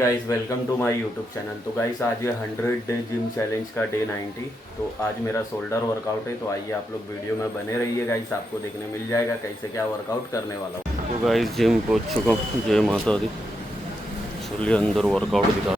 Guys welcome to my YouTube channel. तो guys आज ये 100 डे जिम चैलेंज का डे 90। तो आज मेरा शोल्डर वर्कआउट है। तो आइए आप लोग वीडियो में बने रहिए गाइस, आपको देखने मिल जाएगा कैसे क्या वर्कआउट करने वाला हूँ। तो गाइस जिम पहुँच चुका हूँ। जय माता दी। चलिए अंदर वर्कआउट दिखा।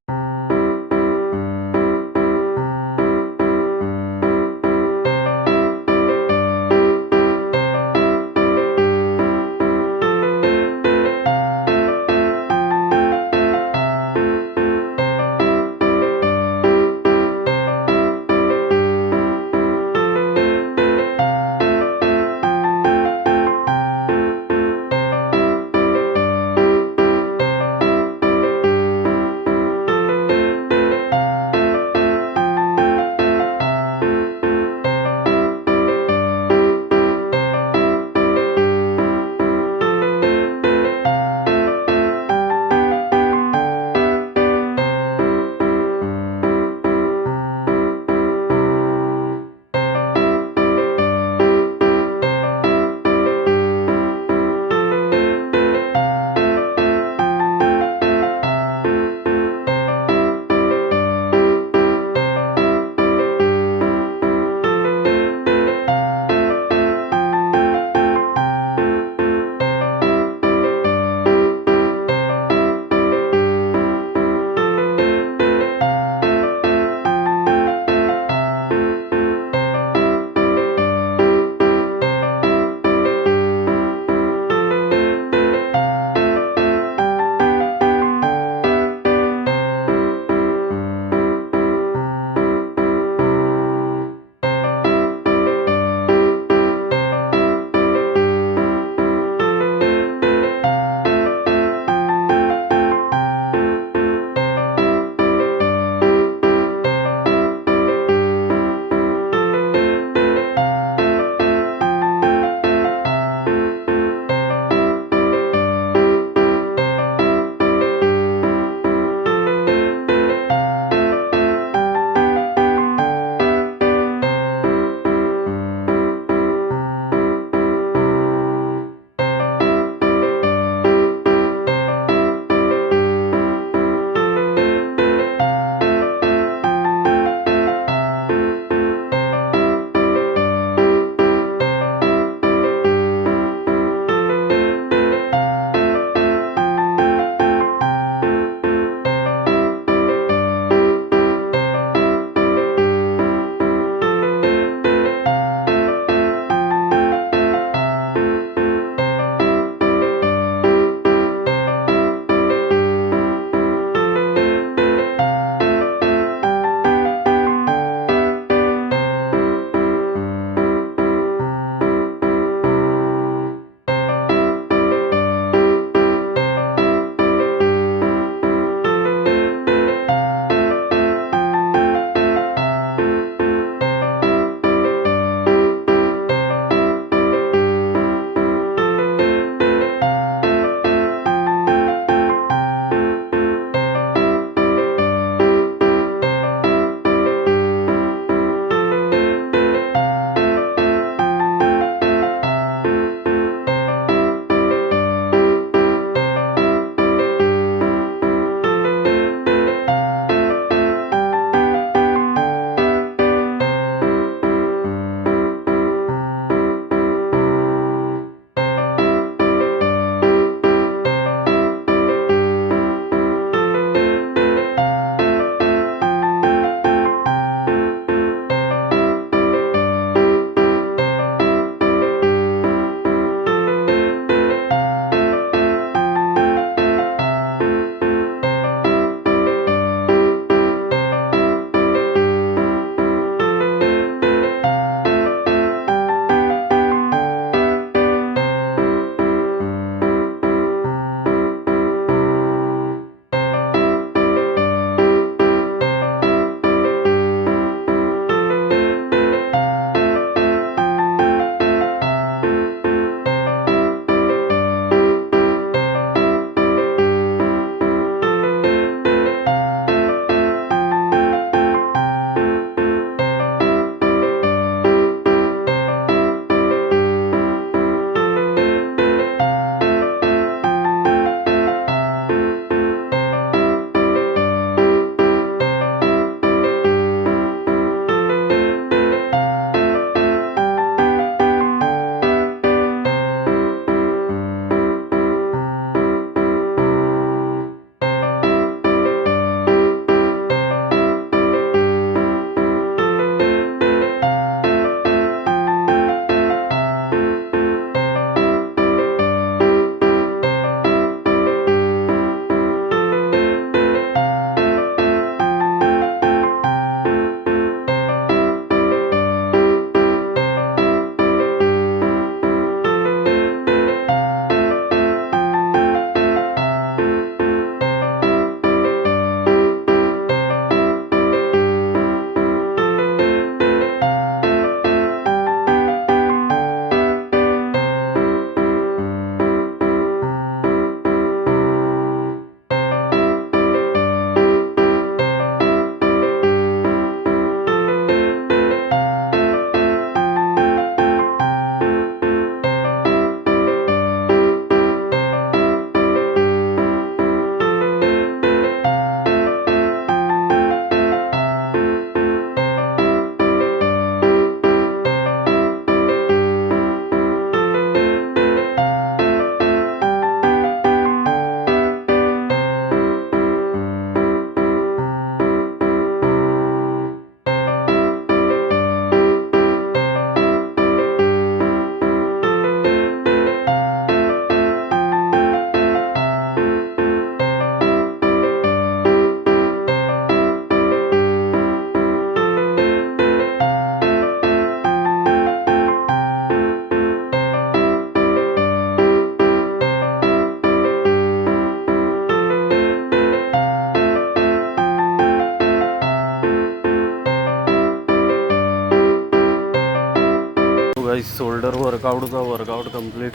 गाइस शोल्डर वर्कआउट का वर्कआउट कंप्लीट।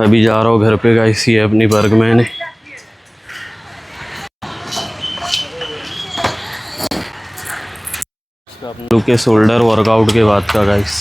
अभी जा रहा हूँ घर पे गाइस, ये अपनी बर्गमैन है। लुक के शोल्डर वर्कआउट के बाद का गाइस।